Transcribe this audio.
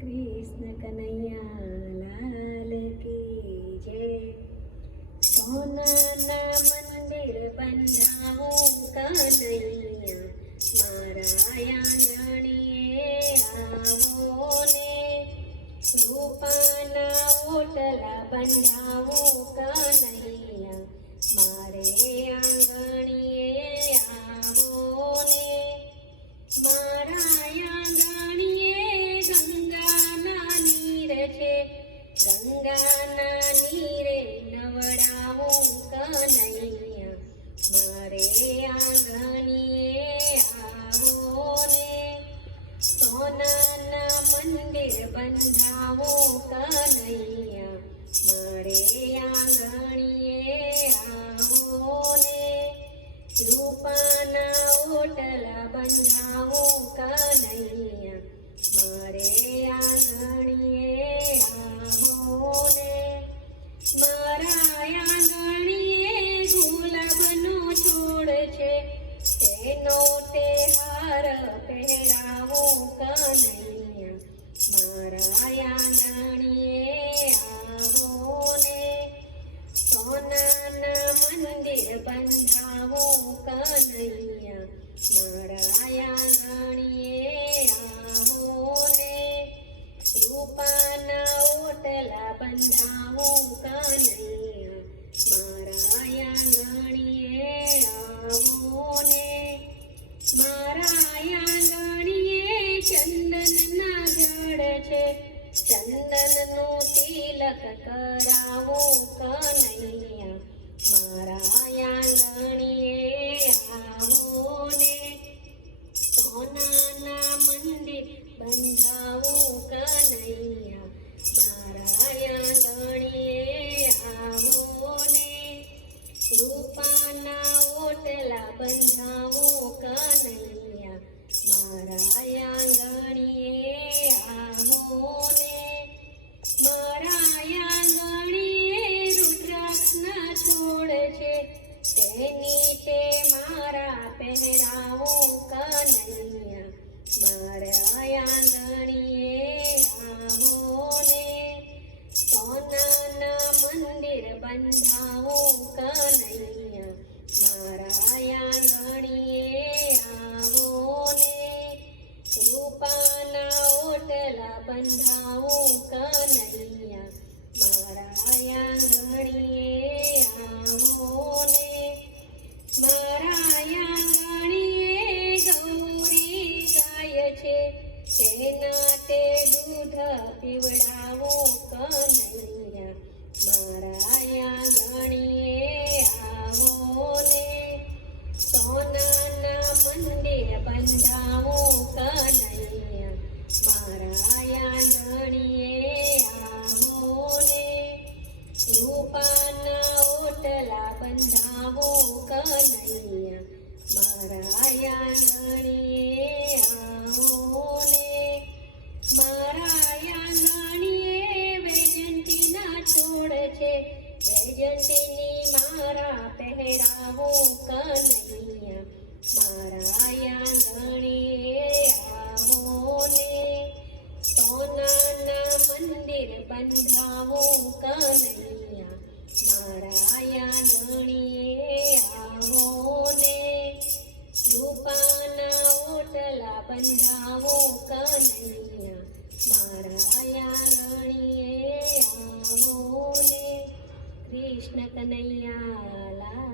કૃષ્ણ કનૈયા લાલ કી જય. સોનાના મંદિર બંધાવું કનૈયા, મારા આંગણીએ આવો ને. રૂપાના ઓટલા બંધાવું કનૈયા, મારે આંગણીએ આવો ને. મારા આંગણીએ ગંગાના નીર છે, ગંગાના નીરે નવડાવું કનૈયા, મારે આંગણીએ આવો ને. સોનાના મંદિર બંધાવું કનૈયા, મારે આંગણીએ આવો ને. રૂપાના ઓટલા બંધાવું કનૈયા, મારે આંગણીએ આવો ને. મારા આંગણીએ ગુલાબનો છોડ છે, તેનો તે હાર પહેરાવું કનૈયા, મારા આંગણીએ આવો ને. સોનાના મંદિર બંધાવું કનૈયા, મારા આંગણીએ આવો ને. રૂપાના ઓટલા બંધાવું કનૈયા, મારા આંગણીએ આવો ને. મારા આંગણીએ ચંદનના ઝાડ છે, ચંદનનું તિલક કરાવું કનૈયા, મારા આંગણીએ આવો ને. સોનાના મંદિર બંધાવું કનૈયા, મારા આંગણીએ આવો ને. રૂપાના ઓટલા બંધાવું કનૈયા, મારા આંગણીએ આવો ને. મારા આંગણીએ રુદ્રાક્ષના છોડ છે, તેની તે મારા પહેરાવું કનૈયા, મારા આંગણીએ આવો ને. સોનાના મંદિર બંધાવું કનૈયા, મારા આંગણીએ આવો ને. રૂપાના ઓટલા બંધાવું કનૈયા, મારા આંગણીએ આવો ને. મારા આંગણીએ ગૌરી ગાય છે, તેના તે દૂધ પીવડાવું કનૈયા, મારા આંગણીએ આવો ને. સોનાના મંદિર બંધાવું કનૈયા, મારા આંગણીએ આવો ને. રૂપાના ઓટલા બંધાવું કનૈયા, મારા આંગણીએ આવો ને. મારા આંગણીએ વૈજયંતીના છોડ છે, વૈજયંતીની મારા પહેરાવું કનૈયા, મારા આંગણીએ આવો ને. સોનાના મંદિર બંધાવું કનૈયા, મારા આંગણીએ આવો ને. રૂપાના ઓટલા બંધાવું કનૈયા, મારા આંગણીએ આવો ને. કૃષ્ણ કનૈયા લાલ